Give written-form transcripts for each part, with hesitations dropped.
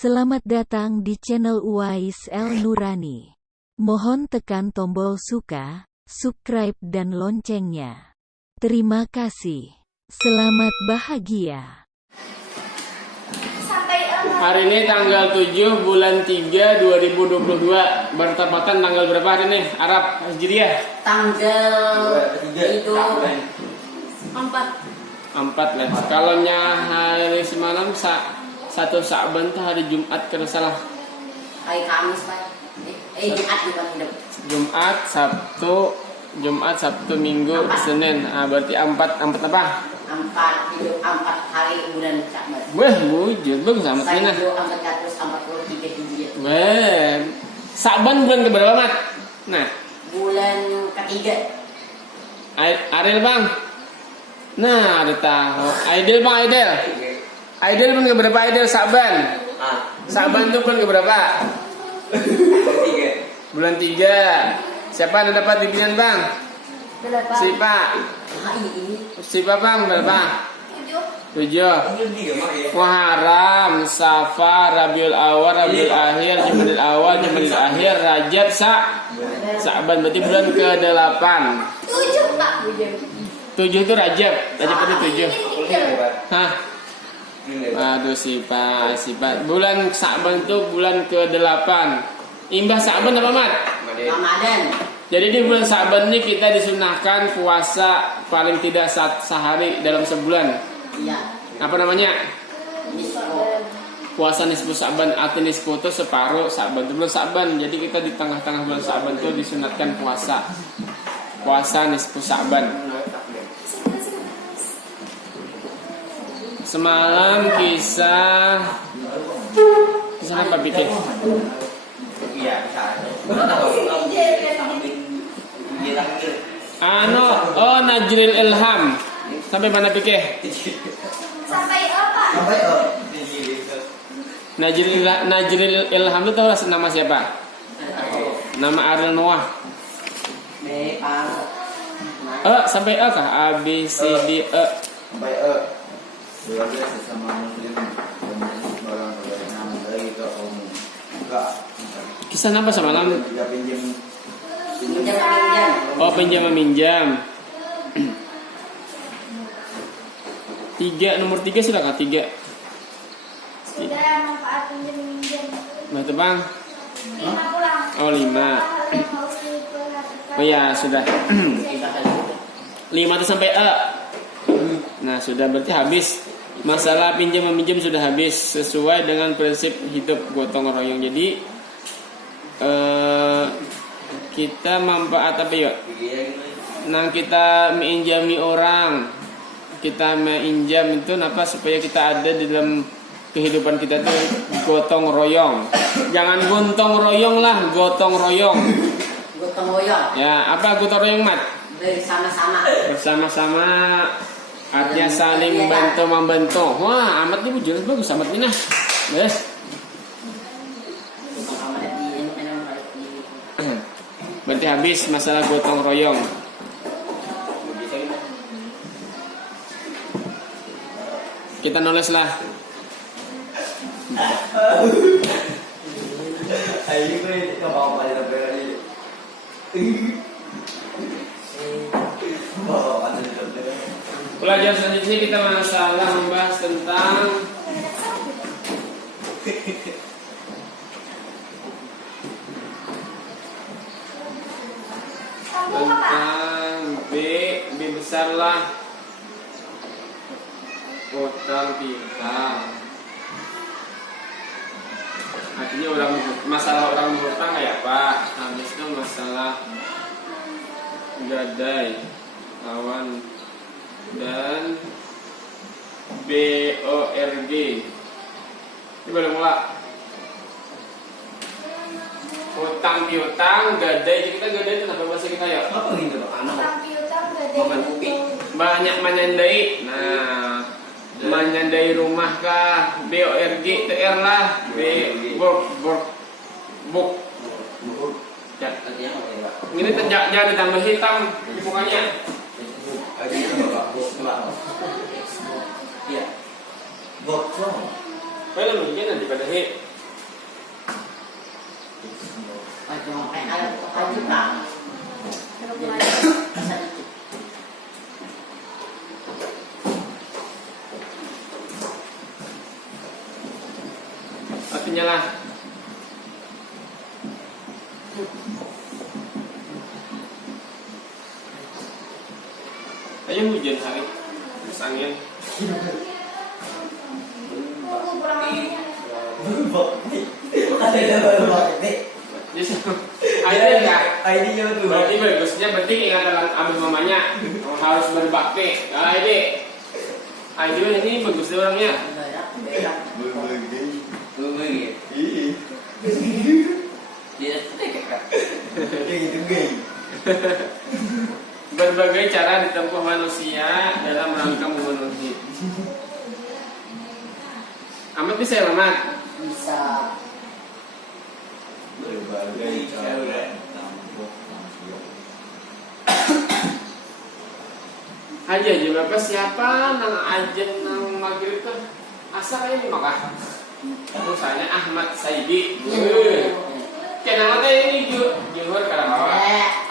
Selamat datang di channel Uwais El Nurani. Mohon tekan tombol suka, subscribe dan loncengnya. Terima kasih. Selamat bahagia. Hari ini tanggal 7 bulan 3 2022. Bertepatan tanggal berapa hari ini? Arab Hijriah. Tanggal itu 4 lah. Kalau hari semalam satu Sa'ban tuh hari Jumat kalau salah. hari Kamis Pak. Jumat bukan hidup. Jumat, Sabtu, Minggu, Senin. Berarti 4 apa? 4 hari bulan Sa'ban. Wah, mujud bagus sama Tina. 1443 Hijriah. Wah. Sa'ban bulan keberapa, Mat? Nah, Bulan ketiga. Ariel, Bang. Nah, ada tahu. Aidil, Bang, Aidil. Aidil bulan keberapa Aidil? Sa'ban. Sa'ban itu bulan keberapa? Bulan 3. Siapa yang dapat dipilihan, Bang? Berapa? Si Pak. Si Pak, Bang, berapa? 7. Muharram, Safar, Rabiul Awal, Rabiul Akhir, Jumadil Awal, Jumadil Akhir, Rajab, Sa'ban. Berarti bulan ke-8. 7 Pak. 7 itu Rajab. Rajab itu 7. Hah? Aduh si Pak. Bulan Sa'ban itu bulan ke-8. Imbah Sa'ban apa, Mat? Ramadan. Jadi di bulan Sa'ban ini kita disunahkan puasa paling tidak sehari dalam sebulan. Iya. Apa namanya? Nisfu. Puasa nisfu Sa'ban. Arti nisfu itu separuh Sa'ban itu bulan Sa'ban. Jadi kita di tengah-tengah bulan Sa'ban itu disunatkan puasa. Puasa nisfu Sa'ban. Semalam kisah apa bikin? Iya, bisa. Najril Ilham. Sampai mana pikir? Sampai apa? Najril Ilham itu tahu nama siapa? Nama Ariel Noah. Sampai E kah? A B C D E. Sampai luar biasa sama muslim orang nama dari ke enggak. Kisah apa semalam? Tidak pinjam. Oh, pinjam meminjam. 3 nomor 3 silakan 3. Sudah manfaat pinjam meminjam. Betul, Bang. 5 pulang. Oh, 5. Oh ya, sudah. 5 itu sampai E. Nah, sudah berarti habis. Masalah pinjam meminjam sudah habis sesuai dengan prinsip hidup gotong royong. Jadi kita manfaat apa ya? Nah, kita menginjami orang, kita menginjam itu apa supaya kita ada di dalam kehidupan kita tuh gotong royong. Jangan gontong royong lah, gotong royong. Gotong royong. Ya, apa gotong royong, Mat? Bersama-sama. Bersama-sama. Artinya saling bantu-membantu. Wah, amat nih jelas bagus amat ini nah. Yes. Berarti habis masalah gotong royong. Kita nulis lah. Pelajaran selanjutnya kita masalah membahas tentang B besar lah utang piutang. Artinya masalah orang berutang kayak apa? Habis itu masalah gadai lawan dan BORG. Ini boleh mulai. Utang piutang, gadai. Kita gadai itu apa bahasa kita ya? Apa gitu, anak? Utang piutang gadai. Banyak menyandai. Nah, menyandai rumah kah? BORG TR lah. Buk. Ya. Ini jangan ditambah hitam di mukanya. Iya. Bot. Kalau mungkin nanti pada Artinya lah. Ayo hujan hari. Terus angin. Ada baru pakai. Jadi akhirnya enggak. ID-nya tuh. Berarti bagusnya berarti ingatan abis mamanya harus berbakti. Nah ini ini bagus deh orangnya. Berbagai cara ditempuh manusia dalam rangka memenuhi. Amat bisa ya Mamat? Bisa. Berbagai cara tampuh manusia. Aja juga apa siapa nang ajen nang maghrib kan asal aja di Makkah. Misalnya Ahmad Saidi. Kenapa ini juhur kalau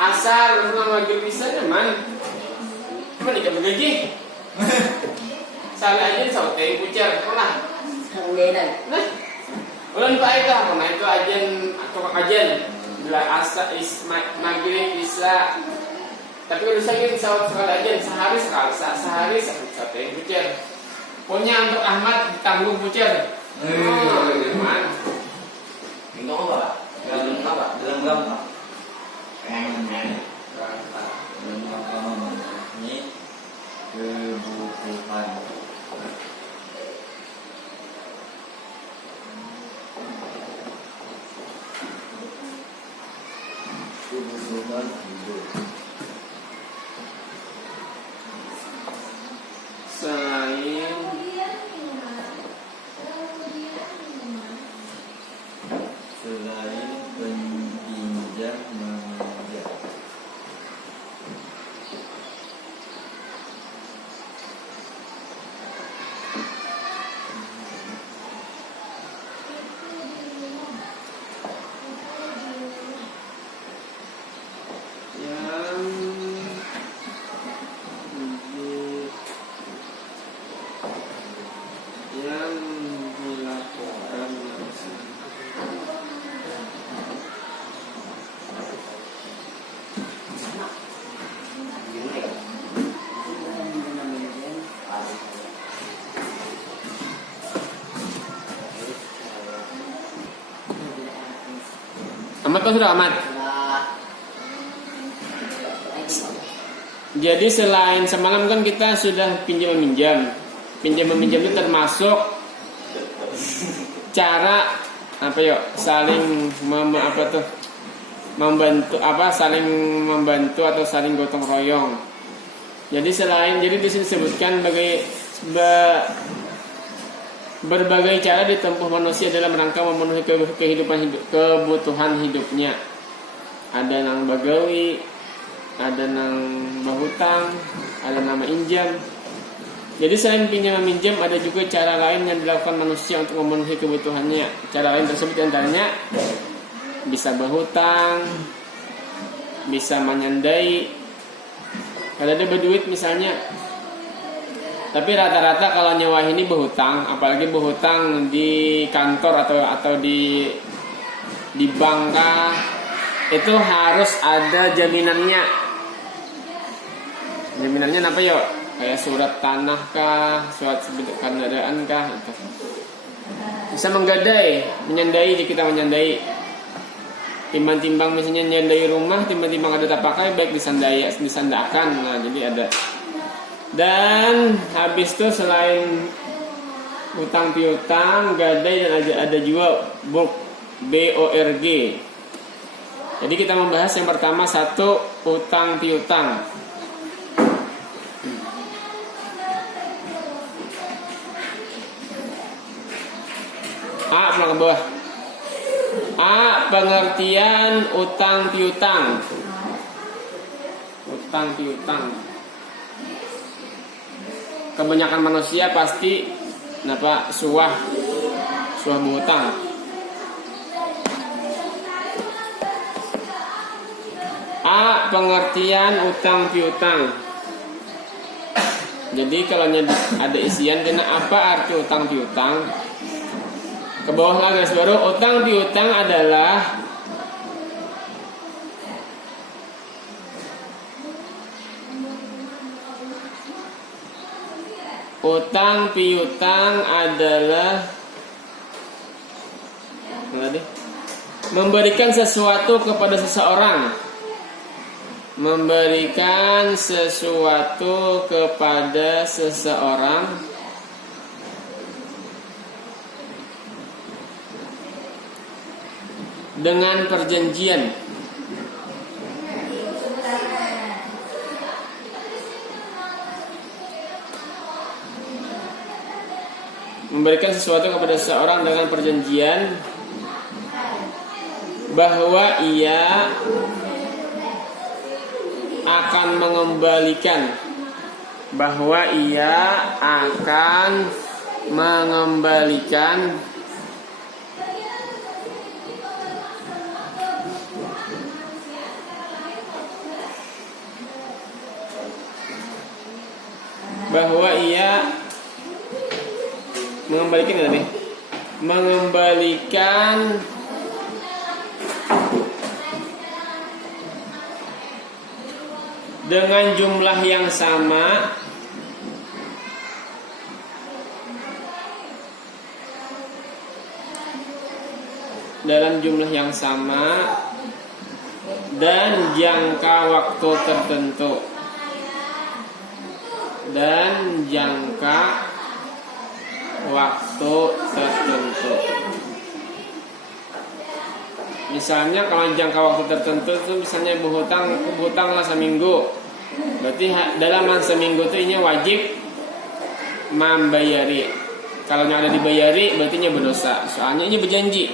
asal nang maghrib bisa nyaman. Cuma dikit begini. Salah aja saute pucar pernah. Nah, ulang pak itu apa? Itu ajen atau kajian bila asa maghrib bisa. Tapi kalau saya sekali aja sehari satu yang pucer. Pokoknya untuk Ahmad ditanggung pucer. Gimana? Ini apa? Dalam apa? Dalam gambar. Dalam apa memenuhi kebutuhan. Kebutuhan hidup. Selain peminjam meminjam. yang dilakukan Amat kan sudah amat. Jadi selain semalam kan kita sudah pinjam meminjam. Pinjam meminjam itu termasuk cara apa yuk saling membantu saling membantu atau saling gotong royong. Jadi di sini disebutkan berbagai cara ditempuh manusia dalam rangka memenuhi kebutuhan hidupnya. Ada nang bagawi, ada nang bahutang, ada nama injam. Jadi selain pinjam meminjam ada juga cara lain yang dilakukan manusia untuk memenuhi kebutuhannya. Cara lain tersebut antaranya bisa berhutang, bisa menyandai. Kalau ada berduit misalnya. Tapi rata-rata kalau nyawa ini berhutang, apalagi berhutang di kantor atau di bank kah, itu harus ada jaminannya. Jaminannya apa ya? Kayak surat tanah kah, surat sebentuk kendaraan kah, itu. Bisa menyandai jika kita menyandai. Timbang-timbang misalnya menyandai rumah, timbang-timbang ada tak pakai, baik disandakan. Nah, jadi ada. Dan habis itu selain utang piutang, gadai dan ada juga BORG. Jadi kita membahas yang pertama utang piutang. Belakang bawah. Pengertian utang piutang. Utang piutang. Kebanyakan manusia pasti suah berhutang. Pengertian utang piutang. Jadi kalau ada isian kena apa arti utang piutang? Ke bawah lagi garis baru, utang piutang adalah memberikan sesuatu kepada seseorang. Memberikan sesuatu kepada seseorang dengan perjanjian. Memberikan sesuatu kepada seseorang dengan perjanjian bahwa ia akan mengembalikan, bahwa ia akan mengembalikan mengembalikan dengan jumlah yang sama dalam jumlah yang sama dan jangka waktu tertentu. Misalnya kalau jangka waktu tertentu itu misalnya berhutang lah seminggu. Berarti dalam seminggu itu ini wajib membayari. Kalau ada dibayari berarti ini berdosa. Soalnya ini berjanji.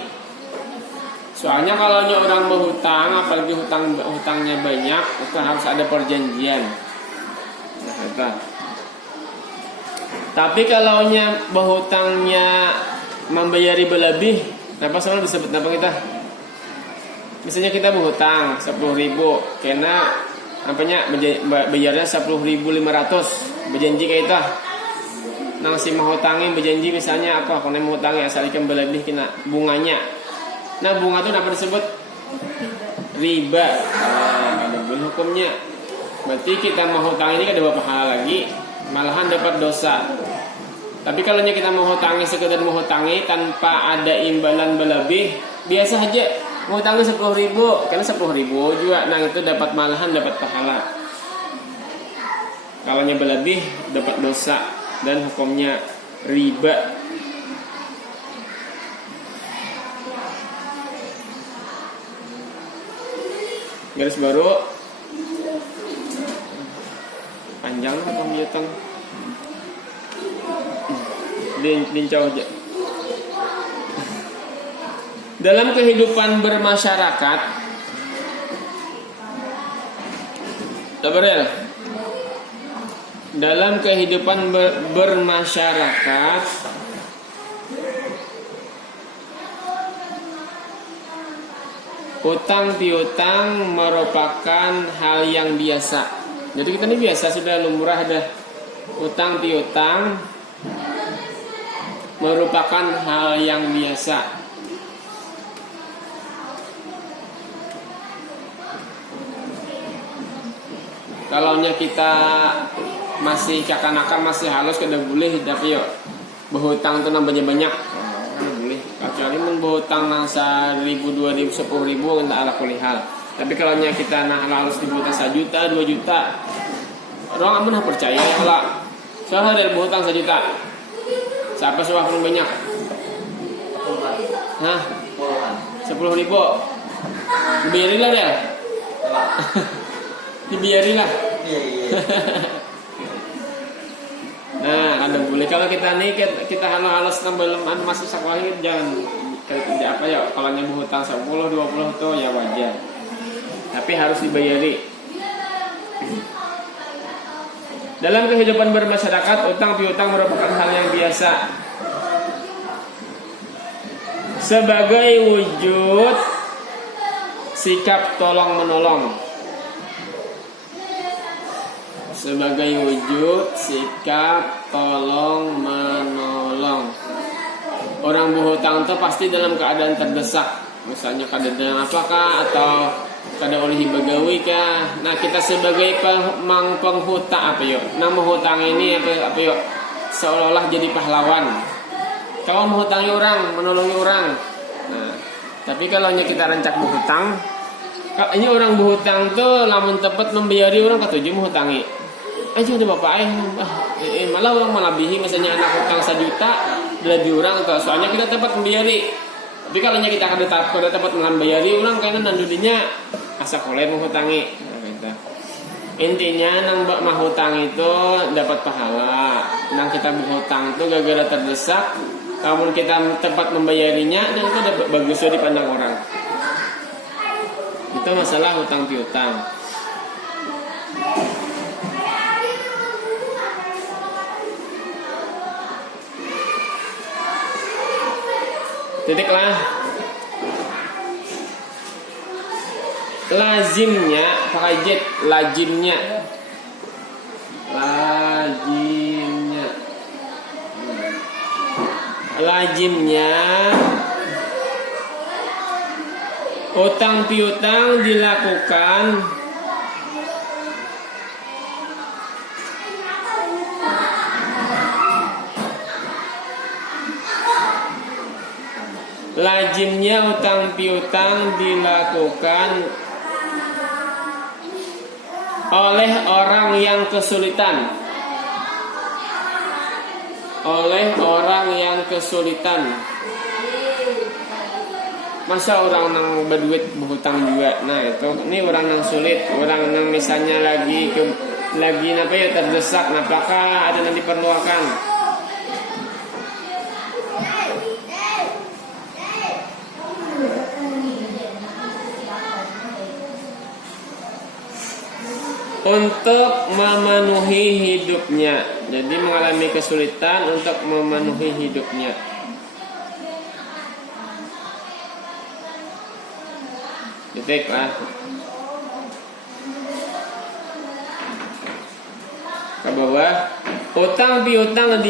Soalnya kalau orang berhutang, apalagi hutangnya banyak, itu harus ada perjanjian. Nah, tapi kalau berhutangnya membayari berlebih, kenapa soalnya disebut apa kita? Misalnya kita berhutang 10.000, karena bayarnya 10.500, berjanji kayak itu. Nang si mahutangin berjanji misalnya aku mau hutangi asal ikan berlebih kena bunganya. Nah bunga itu dapat disebut riba. Ada hukumnya. Berarti kita menghutang ini kan dapat pahala lagi, malahan dapat dosa. Tapi kalau kita menghutangi sekedar menghutangi tanpa ada imbalan berlebih, biasa aja menghutangi 10.000, karena 10.000 juga, nah itu malahan dapat pahala. Kalau berlebih dapat dosa dan hukumnya riba. Garis baru. Panjang pembiutan. Dincau aja. Dalam kehidupan bermasyarakat, dalam kehidupan bermasyarakat, utang piutang merupakan hal yang biasa. Jadi kita ini biasa, sudah lumrah dah. Utang piutang merupakan hal yang biasa. Kalau kita masih kanak-kanak, masih halus, kada boleh. Tapi berhutang itu nambahnya banyak, boleh. Kecuali berhutang nasa 1.000, 2.000, 10.000 entah ala kulihal. Tapi kalau kita halus dibutuhkan 1 juta, 2 juta, orang amun percaya kalau soalnya dari berhutang 1 juta, siapa suah paling banyak? 10.000. Biarilah deh. Dibiarilah. Nah, ada boleh kalau kita halus belum masih sekolah ini jangan kalau berhutang 10, 20 tuh ya wajar. Tapi harus dibayari. Dalam kehidupan bermasyarakat, utang piutang merupakan hal yang biasa sebagai wujud sikap tolong menolong. Sebagai wujud sikap tolong menolong. orang berhutang itu pasti dalam keadaan terdesak, misalnya keadaan apakah atau kada oleh bagawi kah. Nah kita sebagai penghutang apa yuk, nama hutang ini apa yuk, seolah-olah jadi pahlawan. Kau menghutangi orang, menolongi orang. Nah, tapi kalau kita rancak berhutang, ini orang berhutang tuh lamun tepat membayari orang ketujuh menghutangi. Aja udah bapak malah orang melebihi, misalnya anak hutang 1 juta lebih orang tuh, soalnya kita tepat membayari. Tapi kalau kita kada dapat membayari orang kayaknya nandudinya asa kolej menghutangi. Nah, gitu. Intinya nang bak mahutang itu dapat pahala. Nang kita berhutang itu gara-gara terdesak, namun kita tepat membayarinya, dan itu dapat bagus dipandang orang. Itu masalah hutang piutang. Titiklah. Lazimnya pakai jet, lazimnya utang piutang dilakukan utang piutang dilakukan oleh orang yang kesulitan. Masa orang yang berduit berhutang juga. Nah itu, ini orang yang sulit, orang yang misalnya lagi terdesak, apakah ada yang diperlukan. Untuk memenuhi hidupnya, jadi mengalami kesulitan untuk memenuhi hidupnya. Titik lah. Ke bawah. Utang piutang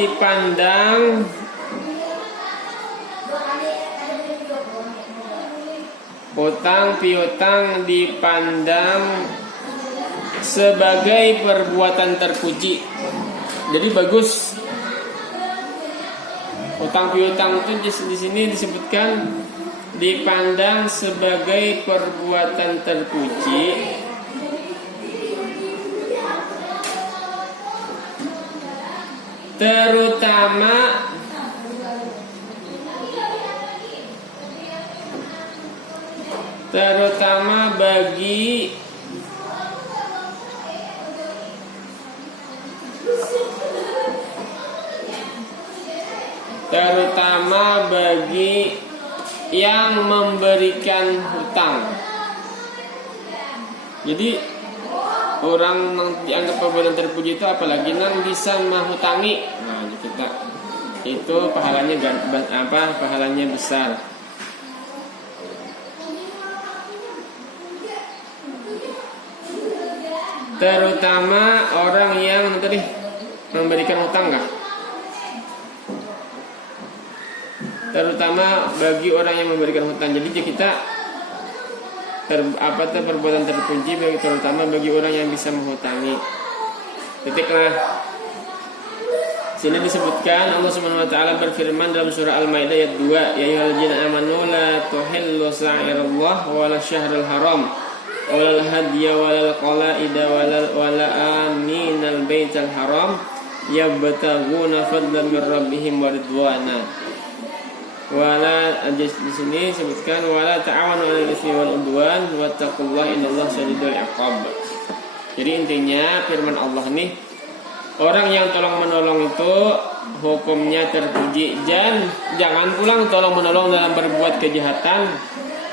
dipandang sebagai perbuatan terpuji. Jadi bagus. Utang piutang itu di sini disebutkan dipandang sebagai perbuatan terpuji, terutama bagi yang memberikan hutang. Jadi orang yang dianggap perbuatan terpuji itu apalagi yang bisa menghutangi. Nah, kita itu pahalanya besar. Terutama orang yang tadi memberikan hutang enggak? Terutama bagi orang yang memberikan hutang. Jadi kita perbuatan terpuji terutama bagi orang yang bisa menghutangi. Titiklah. Sini disebutkan Allah Subhanahu wa taala berfirman dalam surah Al-Maidah ayat 2, ya ayyuhalladzina amanu la tuhillu sa'irallah wala syahrul haram wala hadiya wala qalaida wala aminal baital haram yabtaguna fadlan min rabbihim wa ridwana. Wala di sini sebutkan wala ta'awanu 'alal itsmi wal 'udwan wattaqullaha innallaha syadidul 'iqab. Jadi intinya firman Allah nih, orang yang tolong menolong itu hukumnya terpuji. Jangan pulang tolong menolong dalam berbuat kejahatan,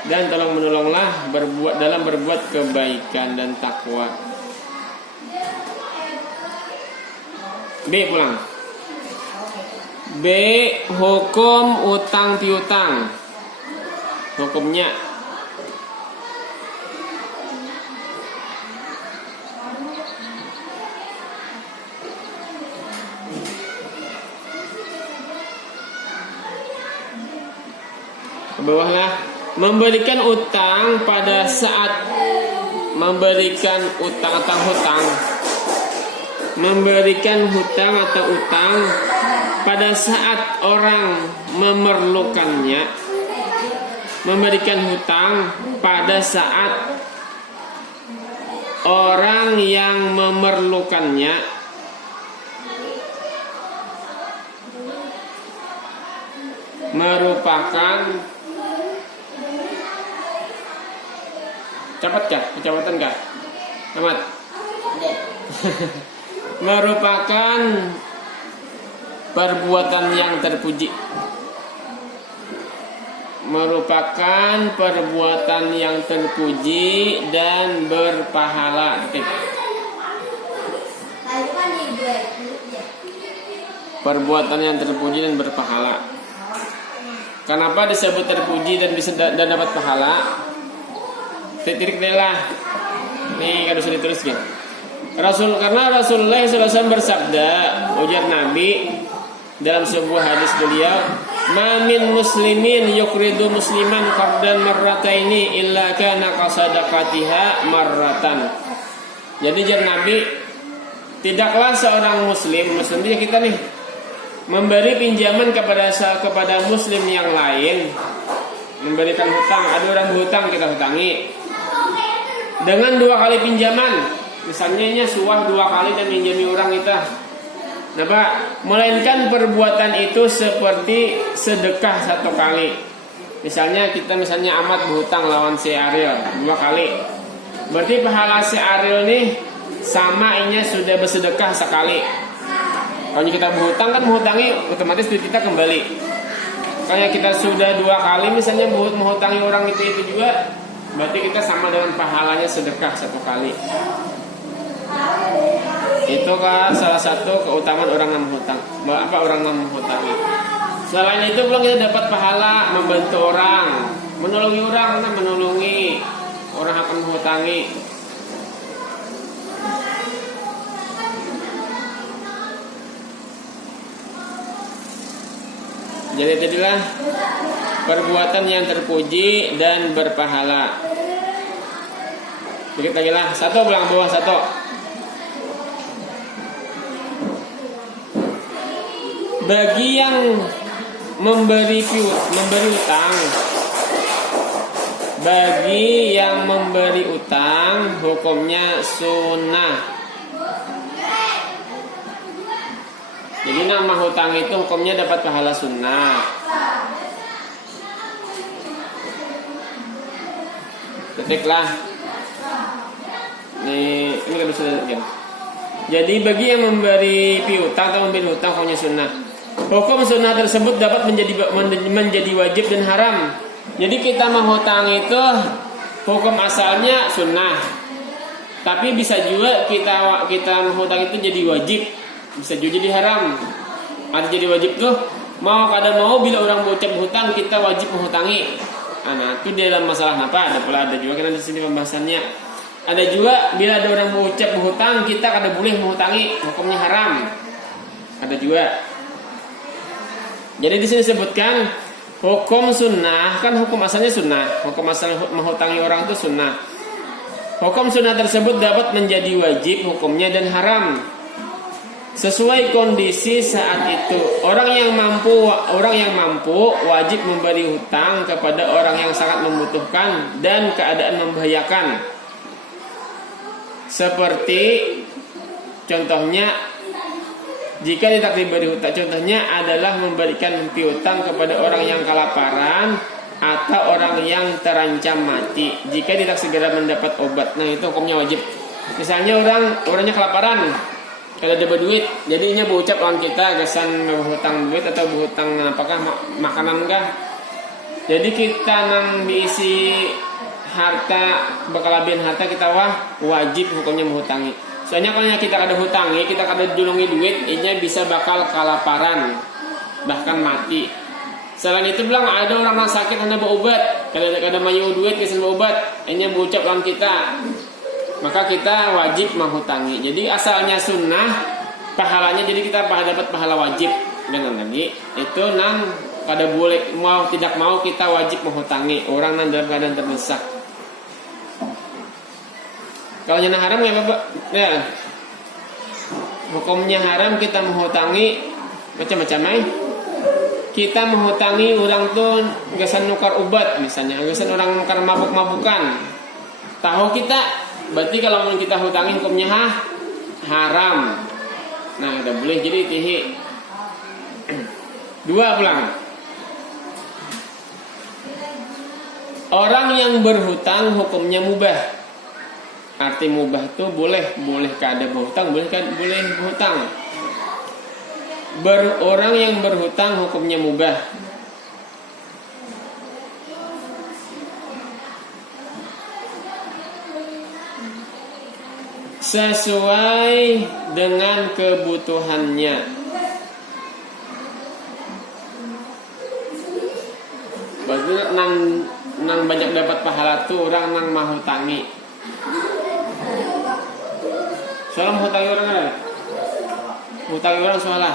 dan tolong menolonglah dalam berbuat kebaikan dan takwa. B pulang. B. Hukum utang piutang. Hukumnya Ke bawah lah. Memberikan utang pada saat memberikan utang atau hutang. Memberikan hutang atau utang pada saat orang memerlukannya. Memberikan hutang pada saat orang yang memerlukannya. Merupakan cepat kah? Kecepatan kah? Amat. Merupakan perbuatan yang terpuji. Merupakan perbuatan yang terpuji dan berpahala. Perbuatan yang terpuji dan berpahala. Kenapa disebut terpuji dan bisa dan dapat pahala? Titik lah. Nih kan sudah ditulis kan. Karena Rasulullah SAW bersabda, ujar Nabi dalam sebuah hadis beliau, "Ma min muslimin yukridu musliman qardan marrataini illa kana qasadaqatiha marratan." Jadi ujar Nabi, tidaklah seorang muslim dia kita nih memberi pinjaman kepada muslim yang lain, memberikan hutang, ada orang berhutang kita hutangi dengan 2 kali pinjaman. Misalnya suah 2 kali dan pinjami orang kita. Nah Pak, melainkan perbuatan itu seperti sedekah 1 kali. Misalnya Amat berhutang lawan si Ariel 2 kali. Berarti pahala si Ariel nih sama inya sudah bersedekah sekali. Kalau kita berhutang kan menghutangi otomatis duit kita kembali. Kayak kita sudah 2 kali misalnya menghutangi orang itu juga, berarti kita sama dengan pahalanya sedekah 1 kali. Itu kan salah satu keutamaan orang yang menghutang. Orang yang menghutangi. Selain itu belum kita dapat pahala membantu orang, menolongi orang, menolongi orang akan menghutangi. Jadi tadilah perbuatan yang terpuji dan berpahala. Dikit lagi lah, 1 belang bawah 1. Bagi yang memberi utang, bagi yang memberi utang hukumnya sunnah. Jadi nama hutang itu hukumnya dapat pahala sunnah. Ketiklah. Ini kan sudah kan. Jadi bagi yang memberi piutang atau memberi hutang hukumnya sunnah. Hukum sunnah tersebut dapat menjadi wajib dan haram. Jadi kita menghutang itu hukum asalnya sunnah. Tapi bisa juga kita menghutang itu jadi wajib. Bisa juga jadi haram. Ada jadi wajib tuh mau bila orang berucap hutang kita wajib menghutangi. Nah itu dalam masalah apa? Ada juga kan di sini pembahasannya. Ada juga bila ada orang berucap hutang kita kada boleh menghutangi, hukumnya haram. Ada juga. Jadi di sini disebutkan hukum sunnah, kan hukum asalnya sunnah. Hukum asal menghutangi orang itu sunnah. Hukum sunnah tersebut dapat menjadi wajib hukumnya dan haram sesuai kondisi saat itu. Orang yang mampu wajib memberi hutang kepada orang yang sangat membutuhkan dan keadaan membahayakan. Seperti contohnya jika tidak diberi hutang, contohnya adalah memberikan piutang kepada orang yang kelaparan atau orang yang terancam mati jika tidak segera mendapat obat. Nah itu hukumnya wajib. Misalnya orangnya kelaparan, kalau ada duit, jadinya berucap lawan kita kesan berhutang duit atau berhutang apakah makanan kah? Jadi kita nang diisi harta, berkelebihan harta kita wajib hukumnya menghutangi. Soalnya kalau kita ada hutangi, kita ada julungi duit, ini bisa bakal kelaparan, bahkan mati. Selain itu bilang ada orang yang sakit hendak berobat, kalau ada mayu duit kesan berobat, ini berucap lawan kita, maka kita wajib menghutangi. Jadi asalnya sunnah, pahalanya jadi kita dapat pahala wajib. Dengan lagi itu Kada boleh, mau tidak mau kita wajib menghutangi orang yang dalam keadaan terdesak. Kalau yang haram ya Bapak, ya. Hukumnya haram kita menghutangi macam-macam. Kita menghutangi orang tuh gasan nukar obat misalnya, gasan orang nukar mabuk-mabukan. Tahu kita, berarti kalau kita hutangi hukumnya haram. Nah, udah boleh jadi tihi. Dua pulang. Orang yang berhutang hukumnya mubah. Arti mubah itu boleh kada berhutang, boleh berhutang. Orang yang berhutang hukumnya mubah. Sesuai dengan kebutuhannya. Berarti nang banyak dapat pahala tuh orang nang mau hutangi. Soalnya hutangi orang ada? Hutangi orang soalnya.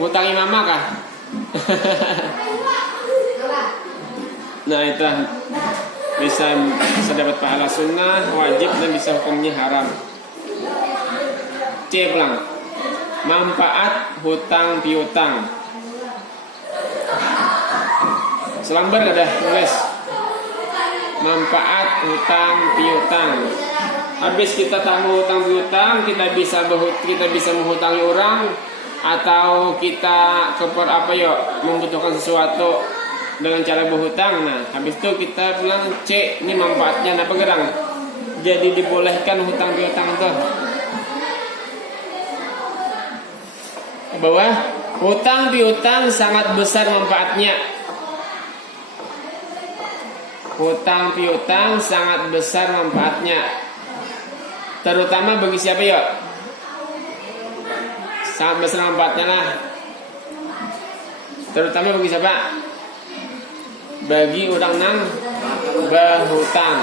Hutangi mama kah? Nah itu bisa dapat pahala sunnah, wajib dan bisa hukumnya haram. C pulang. Manfaat hutang piutang. Selambar ada tulis. Manfaat hutang piutang. Habis kita tahu hutang piutang, kita bisa menghutangi orang, atau kita membutuhkan sesuatu dengan cara berhutang. Nah, habis itu kita bilang C, ini manfaatnya apa gerang? Jadi dibolehkan hutang piutang itu. Bahwa hutang piutang sangat besar manfaatnya. Hutang piutang sangat besar manfaatnya. Terutama bagi siapa ya? Sangat besar manfaatnya lah. Terutama bagi siapa? Bagi orang nang berhutang.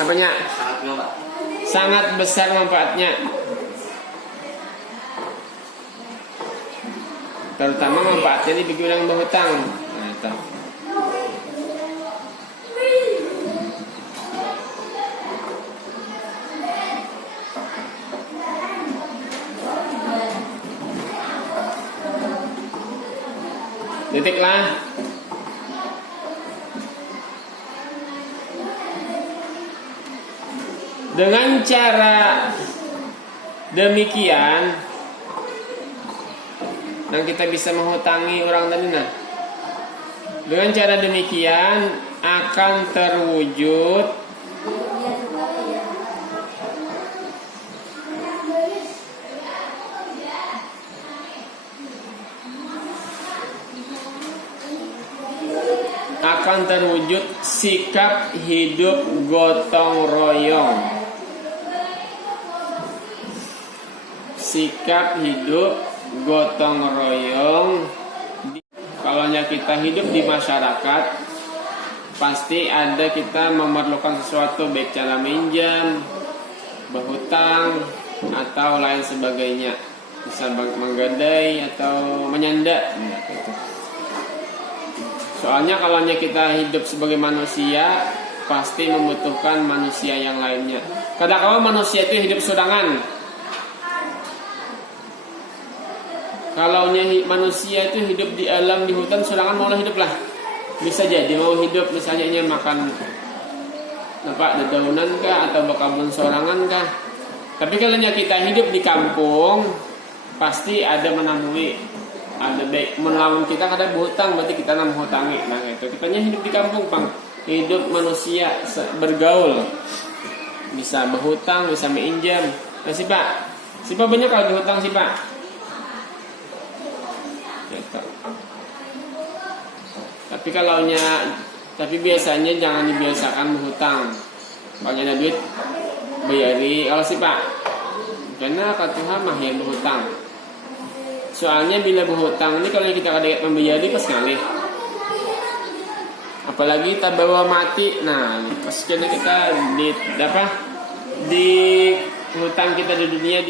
Apanya? Sangat besar manfaatnya. Terutama manfaatnya ini bagi orang berhutang. Nah, itu. Titiklah. Dengan cara demikian, dan kita bisa menghutangi orang tadi. Nah, dengan cara demikian akan terwujud sikap hidup gotong royong. Sikap hidup gotong royong. Kalau kita hidup di masyarakat, pasti ada kita memerlukan sesuatu, baik cara minjam, berhutang, atau lain sebagainya. Bisa menggadai atau menyanda. Soalnya kalau kita hidup sebagai manusia, pasti membutuhkan manusia yang lainnya. Kadang-kadang manusia itu hidup sorangan. Kalau manusia itu hidup di alam, di hutan, sorangan mau hidup lah. Bisa jadi mau hidup misalnya makan dedaunan kah, atau berkebun sorangan kah. Tapi kalau kita hidup di kampung, pasti ada menamui. Ada baik melawan kita kada berhutang, berarti kita nak menghutangi. Nah itu kita hidup di kampung, Bang. Hidup manusia bergaul, bisa berhutang, bisa menginjam. Nah sih Pak banyak kalau berhutang sih Pak. Gitu. Tapi biasanya jangan dibiasakan berhutang. Kalau ada duit bayari. Kalau sih Pak, karena kata Tuhan mah yang berhutang. Soalnya bila berhutang ini kalau kita kada membayari pas kali. Apalagi kita bawa mati. Nah, pas kita di hutang kita di dunia